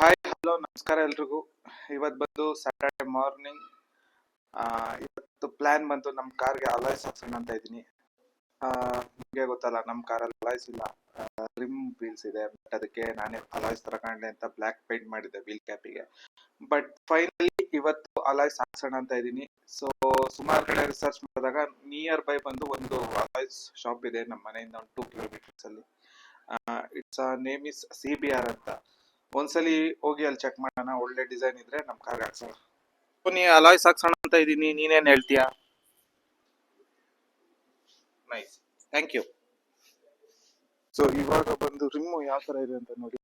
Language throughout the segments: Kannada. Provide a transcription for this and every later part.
ಹಾಯ್ ಹಲೋ ನಮಸ್ಕಾರ ಎಲ್ರಿಗೂ. ಇವತ್ತು ಬಂದು ಸ್ಯಾಟರ್ಡೆ ಮಾರ್ನಿಂಗ್. ಇವತ್ತು ಪ್ಲಾನ್ ಬಂತು ನಮ್ಮ ಕಾರ್ಗೆ ಅಲಾಯ್ಸ್ ಹಾಕ್ಸೋಣ ಅಂತ ಇದ್ದೀನಿ. ನಿಮಗೆ ಗೊತ್ತಲ್ಲ, ನಮ್ಮ ಕಾರಲ್ಲಿ ಅಲಾಯ್ಸ್ ಇಲ್ಲ, ರಿಮ್ ವೀಲ್ಸ್ ಇದೆ. ಬಟ್ ಅದಕ್ಕೆ ನಾನೇ ಅಲಾಯ್ಸ್ ತಗೊಂಡೆ ಅಂತ ಬ್ಲ್ಯಾಕ್ ಪೇಂಟ್ ಮಾಡಿದ್ದೆ ವೀಲ್ ಕ್ಯಾಪಿಗೆ. ಬಟ್ ಫೈನಲಿ ಇವತ್ತು ಅಲಾಯ್ಸ್ ಹಾಕ್ಸೋಣ ಅಂತ ಇದ್ದೀನಿ. ಸೊ ಸುಮಾರು ಕಡೆ ರಿಸರ್ಚ್ ಮಾಡಿದಾಗ ನಿಯರ್ ಬೈ ಬಂದು ಒಂದು ಅಲಾಯ್ಸ್ ಶಾಪ್ ಇದೆ ನಮ್ಮ ಮನೆಯಿಂದ ಒಂದು 2 ಕಿಲೋಮೀಟರ್ಸ್ ಅಲ್ಲಿ. ಇಟ್ಸ್ ನೇಮ್ ಇಸ್ CBR ಅಂತ. ಒಂದ್ಸಲಿ ಹೋಗಿ ಅಲ್ಲಿ ಚೆಕ್ ಮಾಡೋಣ, ಒಳ್ಳೆ ಡಿಸೈನ್ ಇದ್ರೆ ನಮ್ ಕಾರ್ ಹಾಕ್ಸೋಣ. ನೀ ಅಲಾಯ್ಸ್ ಹಾಕ್ಸೋಣ ಅಂತ ಇದೀನಿ, ನೀನೇನ್ ಹೇಳ್ತೀಯಾ? Nice, thank you. ಸೊ ಇವಾಗ ಬಂದು ರಿಮ್ ಯಾವ ತರ ಇದೆ ಅಂತ ನೋಡಿ.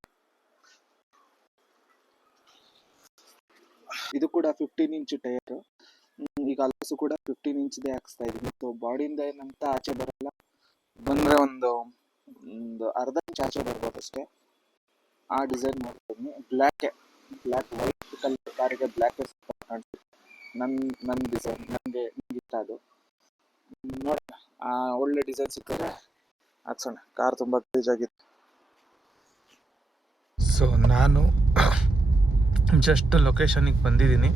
ಇದು ಕೂಡ 15 ಇಂಚ್ ಟೈರ್. ಈಗ ಅಲಾಯ್ಸ್ ಕೂಡ 15 ಇಂಚ್ದೇ ಹಾಕ್ಸ್ತಾ ಇದೀನಿ. ಸೊ ಬಾಡಿಯಿಂದ ಏನಂತ ಆಚೆ ಬರಲ್ಲ, ಬಂದ್ರೆ ಒಂದು ಅರ್ಧ ಇಂಚ್ ಆಚೆ ಬರ್ಬೋದು ಅಷ್ಟೇ. ಆ ಡಿಸೈನ್ ಮಾಡ್ತೀನಿ. ಬ್ಲ್ಯಾಕ್ ವೈಟ್ ಕಲರ್ ಕಾರಿಗೆ ಬ್ಲ್ಯಾಕ್ ಕಾಣಿಸುತ್ತೆ. ನನ್ನ ಡಿಸೈನ್ ನನಗೆ ಇಷ್ಟ. ಅದು ನೋಡೋಣ, ಒಳ್ಳೆ ಡಿಸೈನ್ ಸಿಕ್ಕಿದ್ರೆ ಹಾಕ್ಸೋಣ. ಕಾರ್ ತುಂಬ ಗಲೀಜಾಗಿತ್ತು. ಸೊ ನಾನು ಜಸ್ಟ್ ಲೊಕೇಶನಿಗೆ ಬಂದಿದ್ದೀನಿ.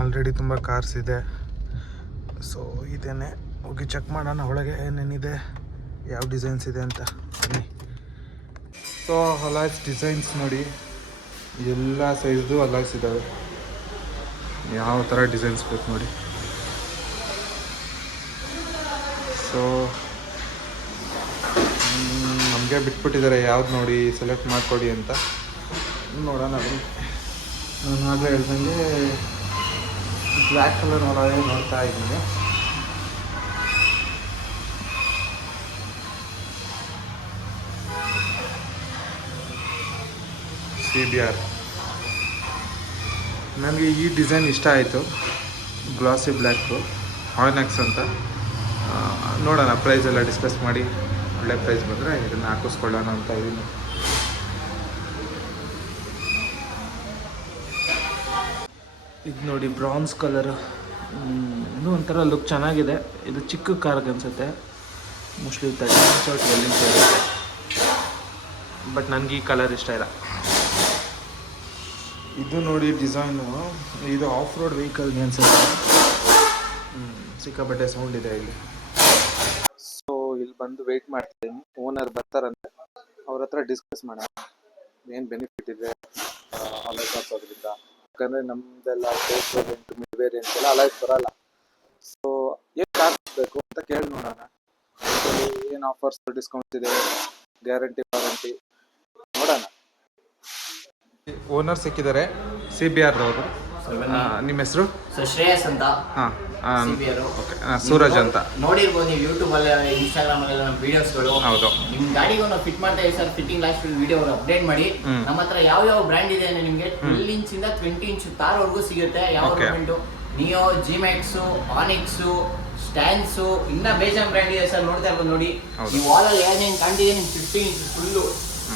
ಆಲ್ರೆಡಿ ತುಂಬ ಕಾರ್ಸ್ ಇದೆ. ಸೊ ಇದೇನೆ, ಹೋಗಿ ಚೆಕ್ ಮಾಡೋಣ ಒಳಗೆ ಏನೇನಿದೆ, ಯಾವ ಡಿಸೈನ್ಸ್ ಇದೆ ಅಂತ. ಬನ್ನಿ. ಸೊ ಅಲಾಯ್ಸ್ ಡಿಸೈನ್ಸ್ ನೋಡಿ, ಎಲ್ಲ ಸೈಜ್ದು ಅಲಾಯ್ಸ್ ಇದ್ದಾವೆ. ಯಾವ ಥರ ಡಿಸೈನ್ಸ್ ಬೇಕು ನೋಡಿ. ಸೊ ನಮಗೆ ಬಿಟ್ಬಿಟ್ಟಿದ್ದಾರೆ ಯಾವ್ದು ನೋಡಿ ಸೆಲೆಕ್ಟ್ ಮಾಡಿಕೊಡಿ ಅಂತ. ನೋಡೋಣ. ನಾನು ಆಗಲೇ ಹೇಳ್ದಂಗೆ ಬ್ಲ್ಯಾಕ್ ಕಲರ್ ನೋಡ್ತಾ ಇದ್ದೀನಿ. CBR ನನಗೆ ಈ ಡಿಸೈನ್ ಇಷ್ಟ ಆಯಿತು. ಗ್ಲಾಸಿ ಬ್ಲ್ಯಾಕು, ಹಾಯ್ನೆಕ್ಸ್ ಅಂತ. ನೋಡೋಣ, ಪ್ರೈಸ್ ಎಲ್ಲ ಡಿಸ್ಕಸ್ ಮಾಡಿ ಒಳ್ಳೆ ಪ್ರೈಸ್ ಬಂದರೆ ಇದನ್ನು ಹಾಕಿಸ್ಕೊಳ್ಳೋಣ ಅಂತ ಇದ್ದೀನಿ. ಇದು ನೋಡಿ, ಬ್ರೌನ್ಸ್ ಕಲರ್. ಇದು ಒಂಥರ ಲುಕ್ ಚೆನ್ನಾಗಿದೆ. ಇದು ಚಿಕ್ಕ ಕಾರ್ಗೆ ಅನಿಸುತ್ತೆ, ಮೋಸ್ಟ್ಲಿ 13 ಇಂಚ್ 12 ಇಂಚ್ ಇರುತ್ತೆ. ಬಟ್ ನನಗೆ ಈ ಕಲರ್ ಇಷ್ಟ ಇಲ್ಲ. ಇದು ನೋಡಿ ಡಿಸೈನು, ಇದು ಆಫ್ ರೋಡ್ ವೆಹಿಕಲ್ಗೆ ಅನ್ಸುತ್ತೆ. ಸಿಕ್ಕಾಪಟ್ಟೆ ಸೌಂಡ್ ಇದೆ ಇಲ್ಲಿ. ಸೊ ಇಲ್ಲಿ ಬಂದು ವೆಯ್ಟ್ ಮಾಡ್ತೀನಿ, ಓನರ್ ಬರ್ತಾರಂತೆ, ಅವ್ರ ಹತ್ರ ಡಿಸ್ಕಸ್ ಮಾಡೋಣ ಏನು ಬೆನಿಫಿಟ್ ಇದೆ ಅಲಾಯ್ಸ್ ಹಾಕೋದ್ರಿಂದ. ಯಾಕಂದರೆ ನಮ್ಮದೆಲ್ಲ ಬೇಸ್ ವೇರಿಯಂಟ್, ಮಿಡ್ ವೇರಿಯಂಟ್ ಎಲ್ಲ ಅಲಾಯ್ಸ್ ಬರಲ್ಲ. ಸೊ ಏನು ಕಾರ್ ಬೇಕು ಅಂತ ಕೇಳಿ ನೋಡೋಣ. ಏನು ಆಫರ್ಸ್, ಡಿಸ್ಕೌಂಟ್ಸ್ ಇದೆ, ಗ್ಯಾರಂಟಿ ವಾರಂಟಿ ನೋಡೋಣ. ಓನರ್ ಸಿಕ್ಕಿದ್ದಾರೆ, CBR ಅವರು. ನಿಮ್ಮ ಹೆಸರು? ಶ್ರೇಯಸ್ ಅಂತ. ಸೂರಜ್ ಅಂತ. ನೋಡಿರ್ಬೋದು ನೀವು ಯೂಟ್ಯೂಬ್ ಅಲ್ಲಿ, ಇನ್ಸ್ಟಾಗ್ರಾಮ್ ಅಲ್ಲಿ ನಮ್ಮ ವಿಡಿಯೋಸ್ಗಳು. ಹೌದು. ನಿಮ್ ಗಾಡಿಗೆ ನಾವು ಫಿಟ್ ಮಾಡ್ತಾ ಇದೀವಿ sir. Fitting last video update ಮಾಡಿ. ನಮ್ಮ ಹತ್ರ ಯಾವ ಬ್ರ್ಯಾಂಡ್ ಇದೆ ಅಂದ್ರೆ ನಿಮ್ಗೆ 12 ಇಂಚ್ ಇಂದ 20 ಇಂಚ್ ತಾರ್ವರೆಗೂ ಸಿಗುತ್ತೆ. ಯಾವ ಬ್ರ್ಯಾಂಡ್? ನಿಯೋ, ಜಿಮ್ಯಾಕ್ಸ್, ಆನಿಕ್ಸ್, ಸ್ಟ್ಯಾನ್ಸ್, ಇನ್ನ ಬೇಜಾನ್ ಬ್ರ್ಯಾಂಡ್ ಇದೆ ಸರ್. ನೋಡ್ತಾ ಇರ್ಬೋದು ನೋಡಿ. ಈ ವಾಲ್ ಅಲ್ಲಿ ಏನೇನು ಕಾಣ್ತಿದೆ ನಿಮ್ಗೆ 15 ಇಂಚ್ ಫುಲ್ಲು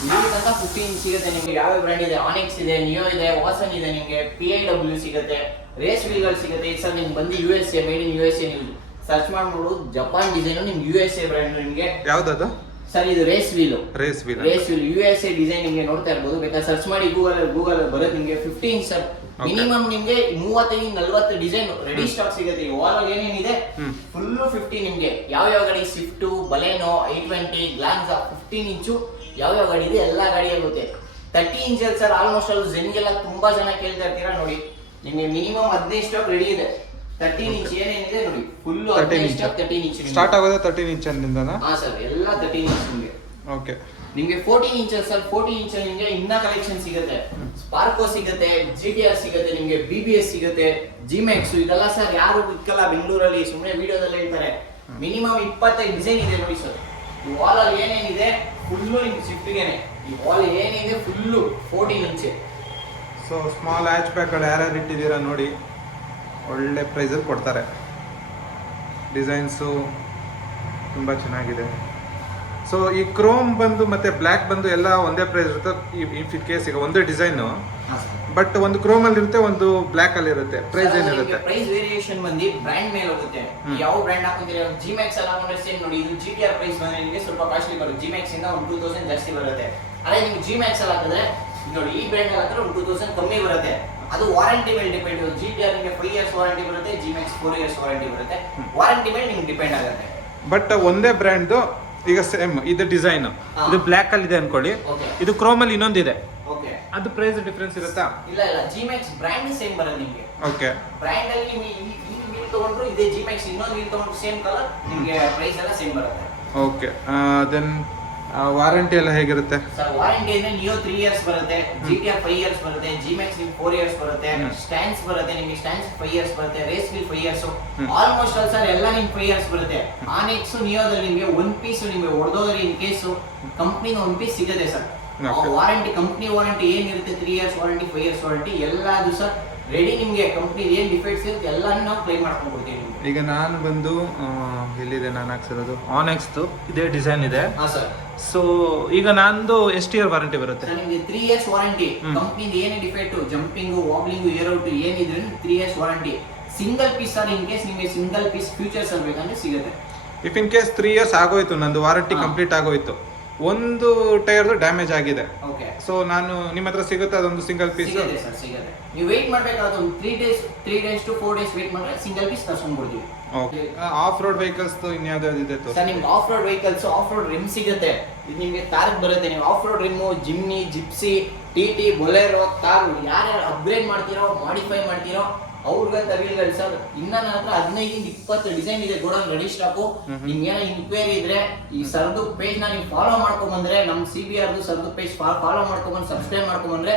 ಇಲ್ಲಿ ತನಕ 15 ಇಂಚ್ ಸಿಗುತ್ತೆ ನಿಮ್ಗೆ. ಯಾವ ಬ್ರ್ಯಾಂಡ್ ಇದೆ? ಆನಿಕ್ಸ್ ಇದೆ, ನಿಯೋ ಇದೆ, ವಾಸನ್ ಇದೆ, ನಿಮ್ಗೆ PIW ಸಿಗುತ್ತೆ, ರೇಸ್ ವೀಲ್ಗಳು ಸಿಗುತ್ತೆ. ಈ ಸರ್ ನಿಮ್ಗೆ ಬಂದು USA, ಮೇಡ್ ಇನ್ USA. ನೀವು ಸರ್ಚ್ ಮಾಡ್ಬೋದು, ಜಪಾನ್ ಡಿಸೈನ್, ನಿಮ್ಗೆ USA ಬ್ರ್ಯಾಂಡ್. ನಿಮ್ಗೆ ಯಾವ್ದು ಸರ್? ಇದು ರೇಸ್ ವೀಲ್ USA ಡಿಸೈನ್. ನಿಮ್ಗೆ ನೋಡ್ತಾ ಇರ್ಬೋದು, ಬೇಕಾದ್ರೆ ಸರ್ಚ್ ಮಾಡಿ ಗೂಗಲ್ ಬರೋದು ನಿಮ್ಗೆ. 15 ಇಂಚ್ ಸರ್. ಮಿನಿಮಮ್ ನಿಮ್ಗೆ 35-40 ಡಿಸೈನ್ ರೆಡಿ ಸ್ಟಾಕ್ ಸಿಗುತ್ತೆ. ಈ ವಾಲ್ ಅಲ್ಲಿ ಏನೇನಿದೆ ಫುಲ್ 15. ನಿಮ್ಗೆ ಯಾವ ಗಾಡಿ, ಸ್ವಿಫ್ಟ್, ಬಲೆನೋ, i20, ಗ್ಲಾನ್ಸಾ, 15 ಇಂಚು ಯಾವ ಗಾಡಿ ಇದೆ ಎಲ್ಲ ಗಾಡಿ ಆಗುತ್ತೆ. 30 ಇಂಚ್ ಸರ್. ಆಲ್ಮೋಸ್ಟ್ ಅಲ್ಲಿ ಝೆನ್ಗೆಲ್ಲ ತುಂಬಾ ಜನ ಕೇಳ್ತಾ ಇರ್ತೀರಾ ನೋಡಿ. ನಿಮ್ಗೆ ಮಿನಿಮಮ್ 15 ಸ್ಟಾಕ್ ರೆಡಿ ಇದೆ. 13 ಇಂಚ್ ಏನೇನಿದೆ ನೋಡಿ, ಫುಲ್ 13 ಇಂಚ್ ಸ್ಟಾರ್ಟ್ ಆಗೋದು 13 ಇಂಚ್ ಅಲ್ಲಿಂದನಾ? ಹಾ ಸರ್, ಎಲ್ಲ 13 ಇಂಚ್ ನಿಮಗೆ. ಓಕೆ. ನಿಮ್ಗೆ 14 ಇಂಚ್ ಸರ್. 14 ಇಂಚ್ ನಿಮ್ಗೆ ಇನ್ನ ಕಲೆಕ್ಷನ್ ಸಿಗುತ್ತೆ. ಸ್ಪಾರ್ಕೋ ಸಿಗುತ್ತೆ, GTR ಸಿಗುತ್ತೆ, ನಿಮ್ಗೆ BBS ಸಿಗುತ್ತೆ, ಜಿಮ್ಯಾಕ್ಸ್. ಇದೆಲ್ಲ ಸರ್ ಯಾರು ಇಕ್ಕಲ್ಲ ಬೆಂಗಳೂರಲ್ಲಿ, ಸುಮ್ಮನೆ ವಿಡಿಯೋದಲ್ಲಿ ಹೇಳ್ತಾರೆ. ಮಿನಿಮಮ್ 25 ಡಿಸೈನ್ ಇದೆ ನೋಡಿ ಸರ್. ಈ ವಾಲ್ ಅಲ್ಲಿ ಏನೇನಿದೆ ಫುಲ್ಲು ನಿಮ್ಗೆ ಸ್ವಿಫ್ಟ್ಗೆನೆ. ಈ ವಾಲ್ ಏನಿದೆ ಫುಲ್ಲು 14 ಇಂಚ್. ಸೊ ಸ್ಮಾಲ್ ಹ್ಯಾಚ್ ಬ್ಯಾಕ್ಗಳು ಯಾರ್ಯಾರು ಇಟ್ಟಿದ್ದೀರಾ ನೋಡಿ, ಒಳ್ಳೆ ಪ್ರೈಸಲ್ಲಿ ಕೊಡ್ತಾರೆ. ಡಿಸೈನ್ಸು ತುಂಬ ಚೆನ್ನಾಗಿದೆ. ಸೊ ಈ ಕ್ರೋಮ್ ಬಂದು ಮತ್ತೆ ಬ್ಲ್ಯಾಕ್ ಬಂದು ಎಲ್ಲ ಒಂದೇ ಪ್ರೈಸ್ ಇರುತ್ತೆ ಇಫ್ ಇನ್ ಕೇಸ್ ಈಗ ಒಂದೇ ಡಿಸೈನು, ಬಟ್ ಒಂದು ಕ್ರೋಮ್ ಅಲ್ಲಿ ಇರುತ್ತೆ, ಒಂದು ಬ್ಲ್ಯಾಕ್ ಅಲ್ಲಿ ಇರುತ್ತೆ. ಪ್ರೈಸ್ ಏನಿರುತ್ತೆ? ಪ್ರೈಸ್ ವೇರಿಯೇಷನ್ ಬಂದು ಬ್ರ್ಯಾಂಡ್ ಮೇಲೆ ಹೋಗುತ್ತೆ. ಯಾವ ಬ್ರ್ಯಾಂಡ್ ಹಾಕೊಂತೀರಾ, ಜಿಮ್ಯಾಕ್ಸ್ ಎಲ್ಲ ಹಾಕೊಂಡ್ರೆ ಸೇಮ್ ನೋಡಿ, ಇದು GTR ಪ್ರೈಸ್ ಬಂದ್ರೆ ನಿಮಗೆ ಸ್ವಲ್ಪ ಕಾಸ್ಟ್ಲಿ ಬರುತ್ತೆ, ಜಿಮ್ಯಾಕ್ಸ್ ಇಂದ ಒಂದು 2000 ಜಾಸ್ತಿ ಬರುತ್ತೆ. ಅದೇ ನೀವು ಜಿಮ್ಯಾಕ್ಸ್ ಅಲ್ಲಿ ಹಾಕಿದ್ರೆ ನೋಡಿ ಈ ಬ್ರ್ಯಾಂಡ್ ಅಲ್ಲಿ ಹಾಕಿದ್ರೆ ಒಂದು 2000 ಕಮ್ಮಿ ಬರುತ್ತೆ. ಅದು ವಾರಂಟಿ ಮೇಲೆ ಡಿಪೆಂಡ್. GTR ನಿಮಗೆ 5 years ವಾರಂಟಿ ಬರುತ್ತೆ, ಜಿಮ್ಯಾಕ್ಸ್ 4 years ವಾರಂಟಿ ಬರುತ್ತೆ. ವಾರಂಟಿ ಮೇಲೆ ನಿಮ್ಗೆ ಡಿಪೆಂಡ್ ಆಗುತ್ತೆ. ಬಟ್ ಒಂದೇ ಬ್ರ್ಯಾಂಡ್ ಈಗ ಸೇಮ್ ಇದು ಡಿಸೈನ್, ಇದು ಬ್ಲ್ಯಾಕ್ ಅಲ್ಲಿ ಇದೆ ಅನ್ಕೊಳ್ಳಿ, ಇದು ಕ್ರೋಮ್ ಅಲ್ಲಿ ಇನ್ನೊಂದಿದೆ, ಅದು ಪ್ರೈಸ್ ಡಿಫರೆನ್ಸ್ ಇರುತ್ತಾ? ಇಲ್ಲ ಇಲ್ಲ, ಜಿಮ್ಯಾಕ್ಸ್ ಬ್ರ್ಯಾಂಡ್ ಸೇಮ್ ಬರುತ್ತೆ ನಿಮಗೆ. ಓಕೆ, ಬ್ರ್ಯಾಂಡ್ ಅಲ್ಲಿ ನೀವು ಈ ವೀಲ್ ತಗೊಂಡ್ರು ಇದೇ ಜಿಮ್ಯಾಕ್ಸ್ ಇನ್ನೊಂದು ವೀಲ್ ತಗೊಂಡ್ರು ಸೇಮ್ ಕಲರ್, ನಿಮಗೆ ಪ್ರೈಸ್ ಎಲ್ಲ ಸೇಮ್ ಬರುತ್ತೆ. ಓಕೆ, ದೆನ್ ವಾರಂಟಿ ಎಲ್ಲ ಹೇಗಿರುತ್ತೆ ಸರ್? ವಾರಂಟಿ ಅಂದ್ರೆ ನಿಯೋ 3 years ಬರುತ್ತೆ, GTR 5 years ಬರುತ್ತೆ, ಜಿಮ್ಯಾಕ್ಸ್ ನಿಮ್ಗೆ 4 years ಬರುತ್ತೆ, ಸ್ಟ್ಯಾಂಡ್ಸ್ ಬರುತ್ತೆ ನಿಮಗೆ, ಸ್ಟ್ಯಾಂಡ್ಸ್ 5 years ಬರುತ್ತೆ, race wheel 5 years, almost all sir ಎಲ್ಲ ನಿಮ್ಗೆ 5 years ಬರುತ್ತೆ. ಆನೆಕ್ಸ್ ನಿಯೋದಲ್ಲಿ ನಿಮಗೆ ಒಂದು ಪೀಸ್ ನಿಮಗೆ ಹೊಡೆದೋದ್ರೆ ಇನ್ ಕೇಸ್ ಕಂಪ್ನಿಗೆ ಒಂದು ಪೀಸ್ ಸಿಗುತ್ತೆ ಸರ್. ವಾರಂಟಿ ಕಂಪ್ನಿ ವಾರಂಟಿ ಏನಿರುತ್ತೆ 3 years ವಾರಂಟಿ, 5 years ವಾರಂಟಿ ಎಲ್ಲದು ಸರ್ ರೆಡಿ. ನಿಮಗೆ ಕಂಪ್ನಿ ಏನ್ ಡಿಫೆಕ್ಟ್ಸ್ ಇರುತ್ತೆ ಎಲ್ಲಾನು ನಾವು ಕ್ಲೈಮ್ ಮಾಡ್ಕೊಂಡು ಕೊಡ್ತೀವಿ. ಈಗ ನಾನು ಬಂದು ಎಲ್ಲಿದೆ ನಾನು ಹಾಕ್ಸಿರೋದು ಆನೆಕ್ಸ್ದು ಇದೇ ಡಿಸೈನ್ ಇದೆ. ಹಾ ಸರ್. ಸೊ ಈಗ ನಂದು ಎಷ್ಟು ಇಯರ್ ವಾರಂಟಿ ಬರುತ್ತೆ? ನಿಮಗೆ 3 years ವಾರಂಟಿ. ಕಂಪ್ನಿದು ಏನೇ defect, jumping, wobbling, air out ಏನಿದ್ರೆ 3 years warranty. Single piece sir in case ನಿಮಗೆ ಸಿಂಗಲ್ ಪೀಸ್ ಫ್ಯೂಚರ್ಸ್ ಬೇಕಂದ್ರೆ ಸಿಗುತ್ತೆ. ಇಫ್ ಇನ್ ಕೇಸ್ 3 years ಆಗೋಯ್ತು, ನಂದು ವಾರಂಟಿ ಕಂಪ್ಲೀಟ್ ಆಗೋಯ್ತು, ಒಂದು ಟೈರ್ ಡ್ಯಾಮೇಜ್ ಆಗಿದೆ, ಸೊ ನಾನು ನಿಮ್ಮ ಹತ್ರ ಸಿಗುತ್ತೆ ಅದೊಂದು ಸಿಂಗಲ್ ಪೀಸ್? ಸಿಗುತ್ತೆ ಸರ್, ಸಿಗುತ್ತೆ. ನೀವು ವೇಟ್ ಮಾಡಬೇಕಾದ್ರೆ ಒಂದು 3 days to 4 days ವೇಟ್ ಮಾಡಿದ್ರೆ ಸಿಂಗಲ್ ಪೀಸ್ ತರ್ಸ್ಕೊಂಡು ಕೊಡ್ತೀವಿ. ಓಕೆ, ಆಫ್ ರೋಡ್ ವೆಹಿಕಲ್ಸ್ ಇನ್ಯಾವ್ದು ಇದೆ ಸರ್? ನಿಮ್ಗೆ off road vehicles off road rim ಸಿಗುತ್ತೆ. ಇದು ನಿಮಗೆ ತಾರ್ಗೆ ಬರುತ್ತೆ. ನೀವು off road rim, Jimny, Gypsy, TT, Bolero, Thar ಯಾರ್ಯಾರು ಅಪ್ಗ್ರೇಡ್ ಮಾಡ್ತೀರೋ, ಮಾಡಿಫೈ ಮಾಡ್ತೀರೋ ಅವ್ರಿಗಂತ ವೀಲ್ಗಳು ಸರ್. ಇನ್ನ ನನ್ನ ಹತ್ರ 15-20 ಡಿಸೈನ್ ಇದೆ ಗೋಡನ್ ರೆಡಿ ಸ್ಟಾಕು. ನಿಮ್ಗೆ ಏನೋ ಇನ್ಕ್ವೈರಿ ಇದ್ರೆ ಈ ಸರ್ದು ಪೇಜ್ ನ ನೀವು ಫಾಲೋ ಮಾಡ್ಕೊಂಡ್ಬಂದ್ರೆ, ನಮ್ಮ CBR ಸರ್ದು ಪೇಜ್ ಫಾಲೋ ಮಾಡ್ಕೊಂಡ್ಬಂದು ಸಬ್ಸ್ಕ್ರೈಬ್ ಮಾಡ್ಕೊಂಡ್ಬಂದ್ರೆ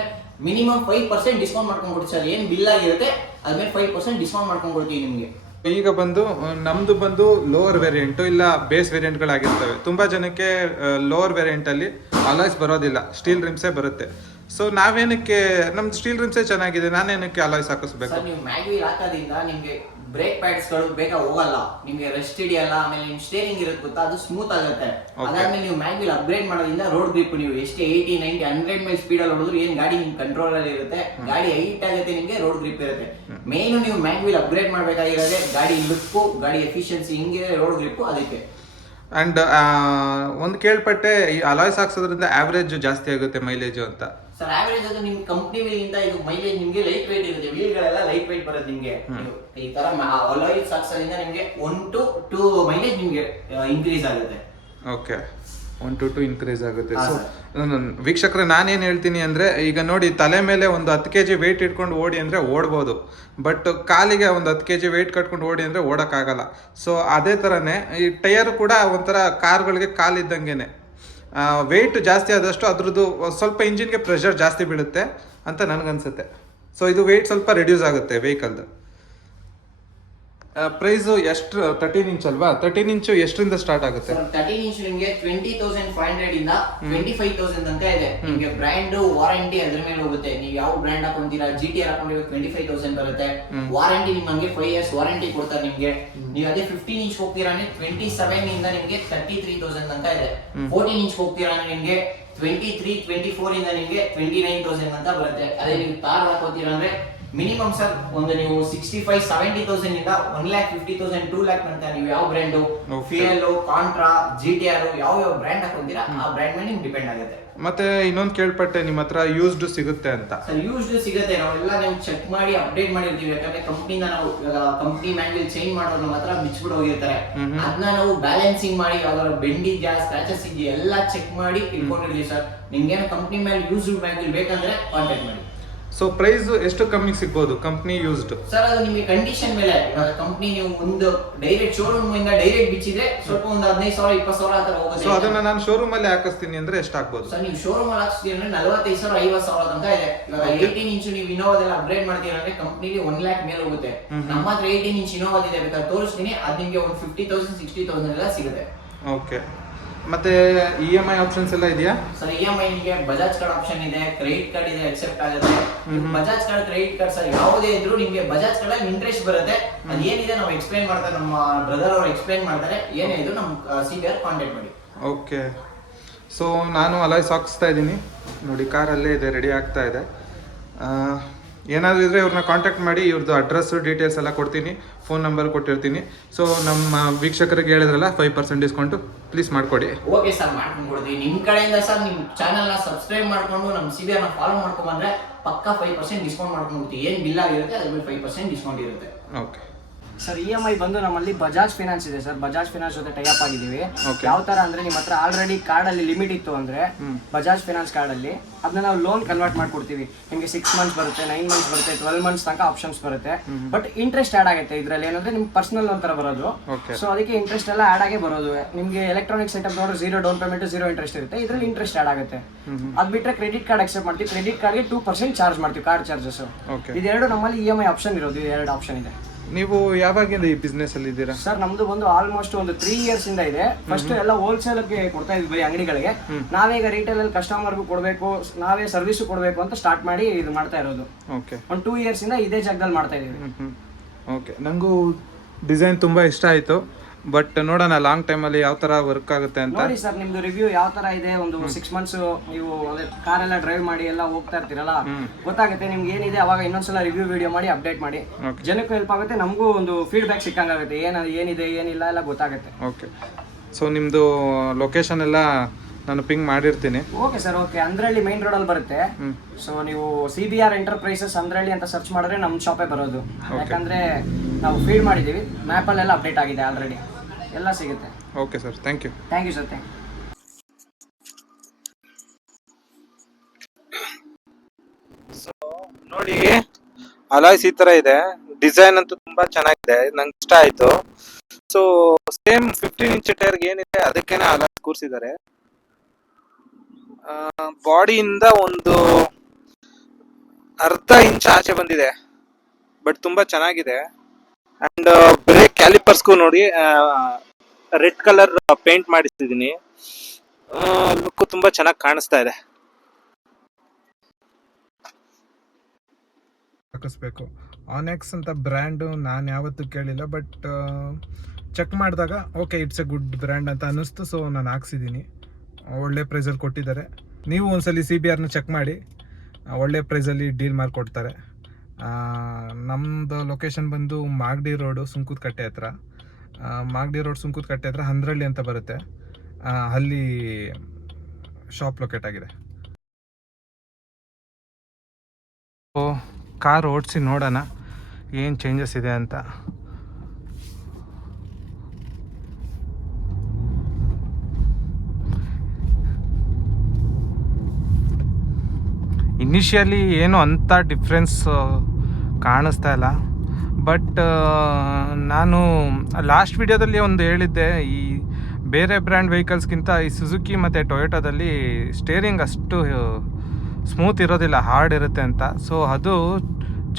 ಮಿನಿಮಮ್ 5% ಡಿಸ್ಕೌಂಟ್ ಮಾಡ್ಕೊಂಡು ಕೊಡ್ತೀವಿ ಸರ್. ಏನ್ ಬಿಲ್ ಆಗಿರುತ್ತೆ ಅದ್ಮೇಲೆ 5% ಡಿಸ್ಕೌಂಟ್ ಮಾಡ್ಕೊಂಡು ಕೊಡ್ತೀವಿ ನಿಮಗೆ. ಈಗ ಬಂದು ನಮ್ದು ಬಂದು ಲೋವರ್ ವೇರಿಯಂಟು ಇಲ್ಲ ಬೇಸ್ ವೇರಿಯಂಟ್ಗಳಾಗಿರ್ತವೆ. ತುಂಬಾ ಜನಕ್ಕೆ ಲೋವರ್ ವೇರಿಯಂಟ್ ಅಲ್ಲಿ ಅಲಾಯ್ಸ್ ಬರೋದಿಲ್ಲ, ಸ್ಟೀಲ್ ರಿಮ್ಸೇ ಬರುತ್ತೆ. ಸೊ ನಾವೇನಕ್ಕೆ ನಮ್ದು ಸ್ಟೀಲ್ ರಿಮ್ಸೇ ಚೆನ್ನಾಗಿದೆ, ನಾನೇನಕ್ಕೆ ಅಲಾಯ್ಸ್ ಹಾಕಿಸ್ಬೇಕು? ಸರ್ ನೀವು ಮ್ಯಾಗ್ವೀಲ್ ಹಾಕೋದ್ರಿಂದ ನಿಮಗೆ ಬ್ರೇಕ್ ಪ್ಯಾಡ್ಸ್ಗಳು ಬೇಗ ಹೋಗಲ್ಲ, ನಿಮಗೆ ರೆಸ್ಟ್ ಹಿಡಿಯಲ್ಲ, ಆಮೇಲೆ ನಿಮ್ ಸ್ಟೇರಿಂಗ್ ಇರುತ್ತೆ ಗೊತ್ತಾ, ಅದು ಸ್ಮೂತ್ ಆಗುತ್ತೆ. ಅದಾದ್ಮೇಲೆ ನೀವು ಮ್ಯಾಗ್ವೀಲ್ ಅಪ್ಗ್ರೇಡ್ ಮಾಡೋದ್ರಿಂದ ರೋಡ್ ಗ್ರಿಪ್ ನೀವು ಎಷ್ಟೇ 80, 90, 100 ಮೈಲ್ ಸ್ಪೀಡ್ ಅಲ್ಲಿ ಹೊಡೆದ್ರು ಏನ್ ಗಾಡಿ ನಿಮ್ ಕಂಟ್ರೋಲ್ ಅಲ್ಲಿ ಇರುತ್ತೆ, ಗಾಡಿ ಹೈಟ್ ಆಗುತ್ತೆ, ನಿಮಗೆ ರೋಡ್ ಗ್ರಿಪ್ ಇರುತ್ತೆ. ಮೇನ್ ನೀವು ಮ್ಯಾಗ್ವೀಲ್ ಅಪ್ಗ್ರೇಡ್ ಮಾಡಬೇಕಾಗಿರೋದೇ ಗಾಡಿ ಲುಕ್ಕು, ಗಾಡಿ ಎಫಿಷಿಯನ್ಸಿ ಹಿಂಗಿದೆ, ರೋಡ್ ಗ್ರಿಪ್ ಅದಕ್ಕೆ. ಅಂಡ್ ಒಂದು ಕೇಳ್ಪಟ್ಟೆ ಈ ಅಲಾಯ್ಸ್ ಹಾಕ್ಸೋದ್ರಿಂದ ಆವರೇಜ್ ಜಾಸ್ತಿ ಆಗುತ್ತೆ ಮೈಲೇಜ್ ಅಂತ. ಸರ್ ಆವರೇಜ್ ಅದು ನಿಮ್ ಕಂಪ್ನಿ ವೀಲ್ ಇಂದ ಇದು ಮೈಲೇಜ್ ನಿಮ್ಗೆ ಲೈಟ್ ವೇಟ್ ಇರುತ್ತೆ, ವೀಲ್ ಗಳೆಲ್ಲ ಲೈಟ್ ವೇಟ್ ಬರುತ್ತೆ ನಿಮ್ಗೆ. ಈ ತರ ಅಲಾಯ್ಸ್ ಹಾಕ್ಸೋದ್ರಿಂದ ನಿಮ್ಗೆ 1 to 2 ಮೈಲೇಜ್ ನಿಮ್ಗೆ ಇನ್ಕ್ರೀಸ್ ಆಗುತ್ತೆ. ಓಕೆ, 1 to 2 ಇನ್ಕ್ರೀಸ್ ಆಗುತ್ತೆ. ಸೊ ವೀಕ್ಷಕರೇ, ನಾನೇನು ಹೇಳ್ತೀನಿ ಅಂದರೆ, ಈಗ ನೋಡಿ ತಲೆ ಮೇಲೆ ಒಂದು 10 kg ವೆಯ್ಟ್ ಇಟ್ಕೊಂಡು ಓಡಿ ಅಂದರೆ ಓಡ್ಬೋದು, ಬಟ್ ಕಾಲಿಗೆ ಒಂದು 10 kg ವೆಯ್ಟ್ ಕಟ್ಕೊಂಡು ಓಡಿ ಅಂದರೆ ಓಡೋಕ್ಕಾಗಲ್ಲ. ಸೊ ಅದೇ ಥರನೇ ಈ ಟೈರ್ ಕೂಡ ಒಂಥರ ಕಾರ್ಗಳಿಗೆ ಕಾಲಿದ್ದಂಗೆನೆ, ವೆಯ್ಟ್ ಜಾಸ್ತಿ ಆದಷ್ಟು ಅದ್ರದ್ದು ಸ್ವಲ್ಪ ಇಂಜಿನ್ಗೆ ಪ್ರೆಷರ್ ಜಾಸ್ತಿ ಬೀಳುತ್ತೆ ಅಂತ ನನಗನ್ಸುತ್ತೆ. ಸೊ ಇದು ವೆಯ್ಟ್ ಸ್ವಲ್ಪ ರೆಡ್ಯೂಸ್ ಆಗುತ್ತೆ ವೆಹಿಕಲ್ದು. ಪ್ರೈಸ್ ಎಷ್ಟು? 13 ಇಂಚ್ ಅಲ್ವಾ? 13 ಇಂಚು ಎಷ್ಟರಿಂದ ಸ್ಟಾರ್ಟ್ ಆಗುತ್ತೆ? 13 ಇಂಚ್ ನಿಮಗೆ 20,500 ಇಂದ 25,000 ತನಕ ಇದೆ. ನಿಮಗೆ ಬ್ರ್ಯಾಂಡ್ ವಾರಂಟಿ ಅದ್ರ ಮೇಲೆ ಹೋಗುತ್ತೆ. ನೀವು ಯಾವ ಬ್ರ್ಯಾಂಡ್ ಹಾಕೊಂತೀರಾ, GTR ಹಾಕೊಂಡ್ರೆ 25,000 ಬರುತ್ತೆ. ವಾರಂಟಿ ನಿಮಗೆ 5 years ವಾರಂಟಿ ಕೊಡ್ತಾರೆ ನಿಮಗೆ. ನೀವು ಅದೇ 15 ಇಂಚ್ ಹೋಗ್ತೀರಾ ಅಂದ್ರೆ 27 ಇಂದ ನಿಮಗೆ 33,000 ತನಕ ಇದೆ. 14 ಇಂಚ್ ಹೋಗ್ತೀರಾ ಅಂದ್ರೆ ನಿಮಗೆ 23, 24 ಇಂದ ನಿಮಗೆ 29,000 ತನಕ ಬರುತ್ತೆ. ಅದೇ ನೀವು ತಾರ್ ಹಾಕೋತೀರಾ ಅಂದ್ರೆ ಮಿನಿಮಮ್ ಸರ್ ಒಂದು ನೀವು 65-70,000 ಇಂದ 1,50,000, 2 lakh ಅಂತ ನೀವು ಯಾವ ಬ್ರ್ಯಾಂಡು, ಫಿಯಲ್, ಕಾಂಟ್ರಾ, GTR ಯಾವ ಬ್ರ್ಯಾಂಡ್ ಹಾಕೊಂತೀರಾ ಆ ಬ್ರ್ಯಾಂಡ್ ಮೇಲೆ ನಿಮ್ಗೆ ಡಿಪೆಂಡ್ ಆಗುತ್ತೆ. ಮತ್ತೆ ಇನ್ನೊಂದು ಕೇಳ್ಪಟ್ಟೆ ನಿಮ್ಮ ಹತ್ರ ಯೂಸ್ಡ್ ಸಿಗುತ್ತೆ ಅಂತ. ಸರ್ ಯೂಸ್ಡ್ ಸಿಗುತ್ತೆ, ನಾವೆಲ್ಲ ನಾವು ಚೆಕ್ ಮಾಡಿ ಅಪ್ಡೇಟ್ ಮಾಡಿರ್ತೀವಿ. ಯಾಕಂದ್ರೆ ಕಂಪ್ನಿನ ನಾವು ಕಂಪ್ನಿ ಮ್ಯಾನ್ಯುವಲ್ ಚೇಂಜ್ ಮಾಡೋದು ನಮ್ಮ ಹತ್ರ ಬಿಚ್ಬಿಟ್ಟು ಹೋಗಿರ್ತಾರೆ. ಅದನ್ನ ನಾವು ಬ್ಯಾಲೆನ್ಸಿಂಗ್ ಮಾಡಿ ಯಾವ್ದಾದ್ರು ಬೆಂಡ್ ಇದೆಯಾ, ಸ್ಕ್ರಾಚಸ್ ಇದೆಯಾ ಎಲ್ಲ ಚೆಕ್ ಮಾಡಿ ಇಟ್ಕೊಂಡಿರ್ತೀವಿ ಸರ್. ನಿಮ್ಗೇನು ಕಂಪ್ನಿ ಮೇಲೆ ಯೂಸ್ಡ್ ಮ್ಯಾನ್ಯುವಲ್ ಬೇಕಂದ್ರೆ ಕಾಂಟ್ಯಾಕ್ಟ್ ಮಾಡಿ. ಸೊ ಪ್ರೈಸ್ ಎಷ್ಟು ಕಮ್ಮಿ ಸಿಗ್ಬೋದು ಕಂಪ್ನಿ ಯೂಸ್ಡ್? ಸರ್ ಅದು ನಿಮಗೆ ಕಂಡೀಷನ್ ಮೇಲೆ. ಇವಾಗ ಕಂಪ್ನಿ ನೀವು ಒಂದು ಡೈರೆಕ್ಟ್ ಶೋರೂಮ್ ಇಂದ ಡೈರೆಕ್ಟ್ ಬಿಚ್ಚಿದ್ರೆ ಸ್ವಲ್ಪ ಒಂದು 15,000, 20,000 ಆ ತರ ಹೋಗುತ್ತೆ. ಸೊ ಅದನ್ನ ನಾನು ಶೋರೂಮ್ ಅಲ್ಲಿ ಹಾಕಿಸ್ತೀನಿ ಅಂದ್ರೆ ಎಷ್ಟಾಗ್ಬೋದು? ಸರ್ ನೀವು ಶೋರೂಮ್ ಅಲ್ಲಿ ಹಾಕ್ಸ್ತೀರಿ ಅಂದ್ರೆ 45,000, 50,000 ತನಕ ಇದೆ. ಇವಾಗ 18 ಇಂಚ್ ನೀವು ಇನೋವಾದೆಲ್ಲ ಅಪ್ಗ್ರೇಡ್ ಮಾಡ್ತೀರಾ ಅಂದ್ರೆ ಕಂಪ್ನಿಲಿ 1 lakh ಮೇಲೆ ಹೋಗುತ್ತೆ. ನಮ್ಮ ಹತ್ರ 18 ಇಂಚ್ ಇನೋವಾದಿದೆ, ಬೇಕಾದ್ರೆ ತೋರಿಸ್ತೀನಿ. ಅದು ನಿಮಗೆ ಒಂದು 50,000, 60,000 ಎಲ್ಲ ಸಿಗುತ್ತೆ. ಓಕೆ, ಮತ್ತೆ EMI ಆಪ್ಷನ್ಸ್ ಎಲ್ಲ ಇದೆಯಾ ಸರ್? EMI ನಿಮಗೆ ಬಜಾಜ್ ಕಾರ್ಡ್ ಆಪ್ಷನ್ ಇದೆ, ಕ್ರೆಡಿಟ್ ಕಾರ್ಡ್ ಇದೆ, ಅಕ್ಸೆಪ್ಟ್ ಆಗುತ್ತೆ. Bajaj card, credit card sir ಯಾವುದೇ ಇದ್ರು ನಿಮಗೆ ಬಜಾಜ್ ಕಾರ್ಡ್ ಅಲ್ಲಿ ಇಂಟ್ರೆಸ್ಟ್ ಬರುತ್ತೆ. ಅದೇನಿದೆ ನಾವು ಎಕ್ಸ್ಪ್ಲೈನ್ ಮಾಡ್ತಾರೆ, ನಮ್ಮ ಬ್ರದರ್ ಅವರು ಎಕ್ಸ್ಪ್ಲೈನ್ ಮಾಡ್ತಾರೆ. ಏನೇ ಇದ್ರು ನಮ್ಮ CBR ಕಾಂಟ್ಯಾಕ್ಟ್ ಮಾಡಿ. ಓಕೆ, ಸೊ ನಾನು ಅಲಾಯ್ಸ್ ಹಾಕಿಸ್ತಾ ಇದ್ದೀನಿ ನೋಡಿ, ಕಾರಲ್ಲೇ ಇದೆ, ರೆಡಿ ಆಗ್ತಾ ಇದೆ. ಏನಾದರೂ ಇದ್ದರೆ ಇವ್ರನ್ನ ಕಾಂಟ್ಯಾಕ್ಟ್ ಮಾಡಿ, ಇವ್ರದ್ದು ಅಡ್ರೆಸ್ಸು ಡೀಟೇಲ್ಸ್ ಎಲ್ಲ ಕೊಡ್ತೀನಿ, ಫೋನ್ ನಂಬರ್ ಕೊಟ್ಟಿರ್ತೀನಿ. ಸೊ ನಮ್ಮ ವೀಕ್ಷಕರಿಗೆ ಹೇಳಿದ್ರಲ್ಲ 5% ಡಿಸ್ಕೌಂಟು ಪ್ಲೀಸ್ ಮಾಡಿಕೊಡಿ. ಓಕೆ ಸರ್, ಮಾಡ್ಕೊಂಡು ಕೊಡ್ತೀವಿ. ನಿಮ್ಮ ಕಡೆಯಿಂದ ಸರ್ ನಿಮ್ಮ ಚಾನಲ್ನ ಸಬ್ಸ್ಕ್ರೈಬ್ ಮಾಡಿಕೊಂಡು ನಮ್ಮ CBRನ ಫಾಲೋ ಮಾಡ್ಕೊಂಡ್ಬಂದ್ರೆ ಪಕ್ಕಾ 5% ಡಿಸ್ಕೌಂಟ್ ಮಾಡ್ಕೊಂಡು ಹೋಗ್ತೀವಿ. ಏನು ಬಿಲ್ ಆಗಿರುತ್ತೆ ಅದ್ರ ಮೇಲೆ 5% ಡಿಸ್ಕೌಂಟ್ ಇರುತ್ತೆ. ಓಕೆ ಸರ್, EMI ಬಂದು ನಮ್ಮಲ್ಲಿ ಬಜಾಜ್ ಫಿನಾನ್ಸ್ ಇದೆ ಸರ್. ಬಜಾಜ್ ಫಿನಾನ್ಸ್ ಜೊತೆ ಟೈಅಪ್ ಆಗಿದ್ದೀವಿ. Okay. ಯಾವ ತರ ಅಂದ್ರೆ ನಿಮ್ಮ ಹತ್ರ ಆಲ್ರೆಡಿ ಕಾರ್ಡ್ ಅಲ್ಲಿ ಲಿಮಿಟ್ ಇತ್ತು ಅಂದ್ರೆ ಬಜಾಜ್ ಫಿನಾನ್ಸ್ ಕಾರ್ಡ್ ಅಲ್ಲಿ ಅದನ್ನ ನಾವು ಲೋನ್ ಕನ್ವರ್ಟ್ ಮಾಡ್ಕೊಡ್ತೀವಿ. ನಿಮಗೆ 6 ಮಂತ್ಸ್ ಬರುತ್ತೆ, 9 ಮಂತ್ಸ್ ಬರುತ್ತೆ, 12 ಮಂತ್ಸ್ ತನಕ ಆಪ್ಷನ್ಸ್ ಬರುತ್ತೆ. ಬಟ್ ಇಂಟ್ರೆಸ್ಟ್ ಆಡ್ ಆಗುತ್ತೆ ಇದ್ರಲ್ಲಿ. ಏನಂದ್ರೆ ನಿಮ್ಗೆ ಪರ್ಸನಲ್ ಲೋನ್ ತರ ಬರೋದು. ಸೊ ಅದಕ್ಕೆ ಇಂಟ್ರೆಸ್ಟ್ ಎಲ್ಲ ಆಡ್ ಆಗೇ ಬರೋದು. ನಿಮಗೆ ಎಲೆಕ್ಟ್ರಾನಿಕ್ ಸೆಟಪ್ ನೋಡ್ರೆ 0 ಡೌನ್ ಪೇಮೆಂಟ್, 0 ಇಂಟ್ರೆಸ್ಟ್ ಇರುತ್ತೆ. ಇದ್ರಲ್ಲಿ ಇಂಟ್ರೆಸ್ಟ್ ಆಡ್ ಆಗುತ್ತೆ. ಅದ್ ಬಿಟ್ರೆ ಕ್ರೆಡಿಟ್ ಕಾರ್ಡ್ ಅಕ್ಸೆಪ್ಟ್ ಮಾಡ್ತೀವಿ. ಕ್ರೆಡಿಟ್ ಕಾರ್ಡ್ಗೆ 2% ಚಾರ್ಜ್ ಮಾಡ್ತೀವಿ, ಕಾರ್ಡ್ ಚಾರ್ಜಸ್. ಇದೆರಡು ನಮ್ಮಲ್ಲಿ EMI ಆಪ್ಷನ್ ಇರೋದು. ಎರಡು ಆಪ್ಷನ್ ಇದೆ. ನೀವು ಯಾವಾಗಿಂದ ಈ ಬಿಸ್ನೆಸ್ ಅಲ್ಲಿ ಇದ್ದೀರಾ ಸರ್? ನಮ್ದು ಬಂದು ಆಲ್ಮೋಸ್ಟ್ ಒಂದು 3 ಇಯರ್ಸ್ ಇಂದ ಇದೆ. ಫಸ್ಟ್ ಎಲ್ಲ ಹೋಲ್ಸೇಲ್ ಗೆ ಕೊಡ್ತಾ ಇದ್ವಿ ಬರೀ ಅಂಗಡಿಗಳಿಗೆ. ನಾವೀಗ ರಿಟೇಲ್ ಅಲ್ಲಿ ಕಸ್ಟಮರ್ಗೂ ಕೊಡಬೇಕು, ನಾವೇ ಸರ್ವಿಸ್ ಕೊಡಬೇಕು ಅಂತ ಸ್ಟಾರ್ಟ್ ಮಾಡಿ ಇದು ಮಾಡ್ತಾ ಇರೋದು. ಓಕೆ, ಒಂದು 2 ಇಯರ್ಸ್ ಇಂದ ಇದೇ ಜಾಗದಲ್ಲಿ ಮಾಡ್ತಾ ಇದೀವಿ. ಓಕೆ, ನನಗೂ ಡಿಸೈನ್ ತುಂಬಾ ಇಷ್ಟ ಆಯ್ತು. ಬಟ್ ನೋಡೋಣ ಲಾಂಗ್ ಟೈಮಲ್ಲಿ ಯಾವ ತರ ವರ್ಕ್ ಆಗುತ್ತೆ ಅಂತ. ನೋಡಿ ಸರ್, ನಿಮ್ದು ರಿವ್ಯೂ ಯಾವ ತರ ಇದೆ. ಒಂದು 6 ಮಂತ್ಸ್ ನೀವು ಕಾರ್ ಎಲ್ಲ ಡ್ರೈವ್ ಮಾಡಿ ಎಲ್ಲ ಹೋಗ್ತಾ ಇರ್ತೀರಲ್ಲ, ಗೊತ್ತಾಗುತ್ತೆ ನಿಮ್ಗೆ ಏನಿದೆ. ಅವಾಗ ಇನ್ನೊಂದ್ಸಲ ರಿವ್ಯೂ ವಿಡಿಯೋ ಮಾಡಿ ಅಪ್ಡೇಟ್ ಮಾಡಿ, ಜನಕ್ಕೂ ಹೆಲ್ಪ್ ಆಗುತ್ತೆ, ನಮಗೂ ಒಂದು ಫೀಡ್ಬ್ಯಾಕ್ ಸಿಕ್ಕಂಗಾಗುತ್ತೆ. ಏನಿದೆ ಏನಿಲ್ಲ ಎಲ್ಲ ಗೊತ್ತಾಗುತ್ತೆ. ಓಕೆ, ಸೊ ನಿಮ್ದು ಲೊಕೇಶನ್ ಎಲ್ಲ ನಾನು ಪಿಂಗ್ ಮಾಡಿರ್ತೀನಿ. Okay sir, okay. Andrahalli main road ಅಲ್ಲಿ ಬರುತ್ತೆ. ಸೊ ನೀವು CBR ಎಂಟರ್ಪ್ರೈಸಸ್ ಅಂದ್ರಳ್ಳಿ ಅಂತ ಸರ್ಚ್ ಮಾಡಿದ್ರೆ ನಮ್ಮ ಶಾಪೇ ಬರೋದು. ಯಾಕಂದ್ರೆ ನಾವು ಫೀಡ್ ಮಾಡಿದೀವಿ, ಮ್ಯಾಪ್ ಅಲ್ಲೆಲ್ಲ ಅಪ್ಡೇಟ್ ಆಗಿದೆ ಆಲ್ರೆಡಿ, ಎಲ್ಲ ಸಿಗುತ್ತೆ. Okay sir, thank you. Thank you sir, thank you. So ನೋಡಿ, ಅಲಾಯ್ಸ್ ಈ ತರ ಇದೆ. ಡಿಸೈನ್ ಅಂತೂ ತುಂಬಾ ಚೆನ್ನಾಗಿದೆ, ನಂಗೆ ಇಷ್ಟ ಆಯ್ತು. ಸೊ ಸೇಮ್ 15 ಇಂಚ್ ಟೈರ್ಗೆ ಏನಿದೆ ಅದಕ್ಕೇನೆ ಅಲಾಯ್ಸ್ ಕೂರಿಸಿದ್ದಾರೆ. ಬಾಡಿಯಿಂದ ಒಂದು ಅರ್ಧ ಇಂಚ್ ಆಚೆ ಬಂದಿದೆ, ಬಟ್ ತುಂಬಾ ಚೆನ್ನಾಗಿದೆ. ಅಂಡ್ ಬ್ರೇಕ್ ಕ್ಯಾಲಿಪರ್ಸ್ಗೂ ನೋಡಿ ರೆಡ್ ಕಲರ್ ಪೇಂಟ್ ಮಾಡಿಸಿದೀನಿ. ಲುಕ್ ತುಂಬಾ ಚೆನ್ನಾಗಿ ಕಾಣಿಸ್ತಾ ಇದೆ. ಹಾಕಿಸ್ಬೇಕು. ಆನೆಕ್ಸ್ ಅಂತ ಬ್ರ್ಯಾಂಡು ನಾನು ಯಾವತ್ತೂ ಕೇಳಿಲ್ಲ, ಬಟ್ ಚೆಕ್ ಮಾಡಿದಾಗ okay it's A good brand ಅಂತ ಅನ್ನಿಸ್ತು. ಸೊ ನಾನು ಹಾಕ್ಸಿದ್ದೀನಿ. ಒಳ್ಳೆ ಪ್ರೈಸಲ್ಲಿ ಕೊಟ್ಟಿದ್ದಾರೆ. ನೀವು ಒಂದ್ಸಲಿ CBRನ ಚೆಕ್ ಮಾಡಿ, ಒಳ್ಳೆ ಪ್ರೈಸಲ್ಲಿ ಡೀಲ್ ಮಾಡಿಕೊಡ್ತಾರೆ. ನಮ್ಮದು ಲೊಕೇಶನ್ ಬಂದು ಮಾಗಡಿ ರೋಡು, ಸುಂಕುದಕಟ್ಟೆ ಹತ್ರ. ಮಾಗಡಿ ರೋಡ್ ಸುಂಕುದಕಟ್ಟೆ ಹತ್ರ ಹಂದ್ರಳ್ಳಿ ಅಂತ ಬರುತ್ತೆ, ಅಲ್ಲಿ ಶಾಪ್ ಲೊಕೇಟ್ ಆಗಿದೆ. ಕಾರ್ ಓಡಿಸಿ ನೋಡೋಣ ಏನು ಚೇಂಜಸ್ ಇದೆ ಅಂತ. ಇನಿಷಿಯಲಿ ಏನು ಅಂಥ ಡಿಫ್ರೆನ್ಸ್ ಕಾಣಿಸ್ತಾ ಇಲ್ಲ. ಬಟ್ ನಾನು ಲಾಸ್ಟ್ ವಿಡಿಯೋದಲ್ಲಿ ಒಂದು ಹೇಳಿದ್ದೆ, ಈ ಬೇರೆ ಬ್ರ್ಯಾಂಡ್ ವೆಹಿಕಲ್ಸ್ಗಿಂತ ಈ ಸುಜುಕಿ ಮತ್ತು ಟೊಯೋಟೋದಲ್ಲಿ ಸ್ಟೇರಿಂಗ್ ಅಷ್ಟು ಸ್ಮೂತ್ ಇರೋದಿಲ್ಲ, ಹಾರ್ಡ್ ಇರುತ್ತೆ ಅಂತ. ಸೊ ಅದು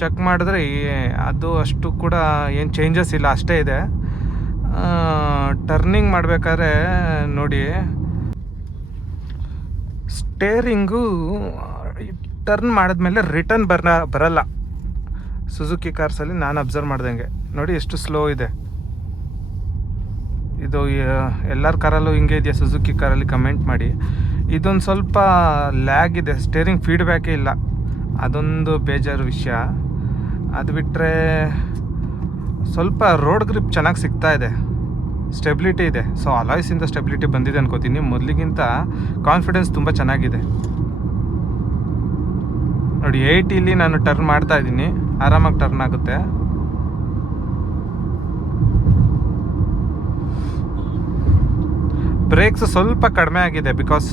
ಚೆಕ್ ಮಾಡಿದ್ರೆ ಅದು ಅಷ್ಟು ಕೂಡ ಏನು ಚೇಂಜಸ್ ಇಲ್ಲ, ಅಷ್ಟೇ ಇದೆ. ಟರ್ನಿಂಗ್ ಮಾಡಬೇಕಾದ್ರೆ ನೋಡಿ, ಸ್ಟೇರಿಂಗು ಟರ್ನ್ ಮಾಡಿದ್ಮೇಲೆ ರಿಟರ್ನ್ ಬರಲ್ಲ ಸುಜುಕಿ ಕಾರ್ಸಲ್ಲಿ. ನಾನು ಅಬ್ಸರ್ವ್ ಮಾಡ್ದಂಗೆ ನೋಡಿ ಎಷ್ಟು ಸ್ಲೋ ಇದೆ ಇದು. ಎಲ್ಲರ ಕಾರಲ್ಲೂ ಹಿಂಗೆ ಇದೆಯಾ ಸುಜುಕಿ ಕಾರಲ್ಲಿ? ಕಮೆಂಟ್ ಮಾಡಿ. ಇದೊಂದು ಸ್ವಲ್ಪ ಲ್ಯಾಗ್ ಇದೆ, ಸ್ಟೇರಿಂಗ್ ಫೀಡ್ಬ್ಯಾಕೇ ಇಲ್ಲ, ಅದೊಂದು ಬೇಜಾರು ವಿಷಯ. ಅದು ಬಿಟ್ಟರೆ ಸ್ವಲ್ಪ ರೋಡ್ ಗ್ರಿಪ್ ಚೆನ್ನಾಗಿ ಸಿಗ್ತಾ ಇದೆ, ಸ್ಟೆಬಿಲಿಟಿ ಇದೆ. ಸೊ ಅಲಾಯ್ಸಿಂದ ಸ್ಟೆಬಿಲಿಟಿ ಬಂದಿದೆ ಅನ್ಕೋತೀನಿ. ಮೊದಲಿಗಿಂತ ಕಾನ್ಫಿಡೆನ್ಸ್ ತುಂಬ ಚೆನ್ನಾಗಿದೆ ನೋಡಿ. 80 ನಾನು ಟರ್ನ್ ಮಾಡ್ತಾ ಇದ್ದೀನಿ, ಆರಾಮಾಗಿ ಟರ್ನ್ ಆಗುತ್ತೆ. ಬ್ರೇಕ್ಸ್ ಸ್ವಲ್ಪ ಕಡಿಮೆ ಆಗಿದೆ, ಬಿಕಾಸ್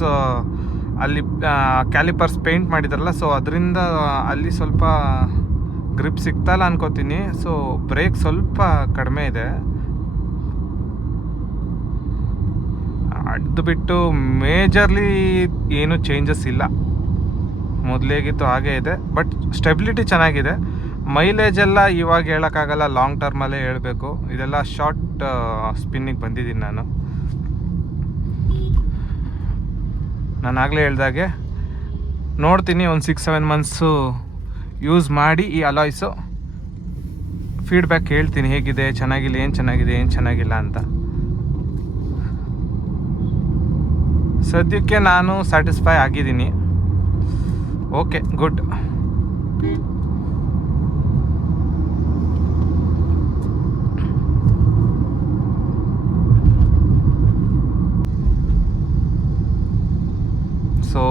ಅಲ್ಲಿ ಕ್ಯಾಲಿಪರ್ಸ್ ಪೇಂಟ್ ಮಾಡಿದಾರಲ್ಲ, ಸೊ ಅದರಿಂದ ಅಲ್ಲಿ ಸ್ವಲ್ಪ ಗ್ರಿಪ್ ಸಿಗ್ತಾಯಿಲ್ಲ ಅನ್ಕೋತೀನಿ. ಸೊ ಬ್ರೇಕ್ ಸ್ವಲ್ಪ ಕಡಿಮೆ ಇದೆ. ಅದು ಬಿಟ್ಟು ಮೇಜರ್ಲಿ ಏನು ಚೇಂಜಸ್ ಇಲ್ಲ, ಮೊದಲೇಗಿತ್ತು ಹಾಗೇ ಇದೆ. ಬಟ್ ಸ್ಟೆಬಿಲಿಟಿ ಚೆನ್ನಾಗಿದೆ. ಮೈಲೇಜ್ ಎಲ್ಲ ಇವಾಗ ಹೇಳೋಕ್ಕಾಗಲ್ಲ, ಲಾಂಗ್ ಟರ್ಮಲ್ಲೇ ಹೇಳಬೇಕು. ಇದೆಲ್ಲ ಶಾರ್ಟ್ ಸ್ಪಿನ್ನಿಗೆ ಬಂದಿದ್ದೀನಿ ನಾನು ಆಗಲೇ ಹೇಳ್ದಾಗೆ. ನೋಡ್ತೀನಿ ಒಂದು 6-7 ಮಂತ್ಸು ಯೂಸ್ ಮಾಡಿ ಈ ಅಲಾಯ್ಸು ಫೀಡ್ಬ್ಯಾಕ್ ಹೇಳ್ತೀನಿ, ಹೇಗಿದೆ, ಚೆನ್ನಾಗಿಲ್ಲ, ಏನು ಚೆನ್ನಾಗಿದೆ, ಏನು ಚೆನ್ನಾಗಿಲ್ಲ ಅಂತ. ಸದ್ಯಕ್ಕೆ ನಾನು ಸ್ಯಾಟಿಸ್ಫೈ ಆಗಿದ್ದೀನಿ. Okay, good. ಸೊ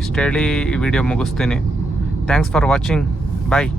ಇಷ್ಟು ಹೇಳಿ ಈ ವಿಡಿಯೋ ಮುಗಿಸ್ತೀನಿ. Thanks for watching. ಬಾಯ್.